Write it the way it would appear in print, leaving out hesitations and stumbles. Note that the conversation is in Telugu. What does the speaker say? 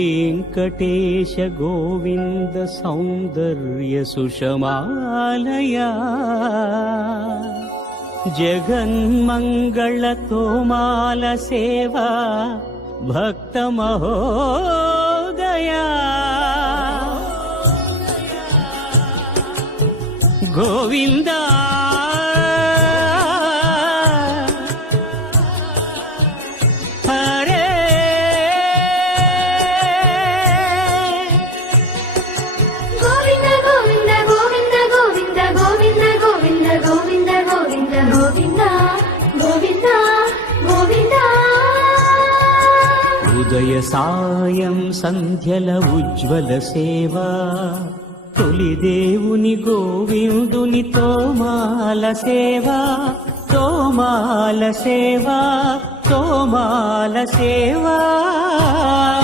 वेङ्कटेश गोविन्द सौन्दर्य सुषमालया जगन्मङ्गल तोमाल सेवा भक्त महोदया गोविन्दा ఉదయ సాయం సంధ్యల ఉజ్వల సేవా తొలి దేవుని గోవిందుని తోమాల సేవా తోమాల సేవా తోమాల సేవా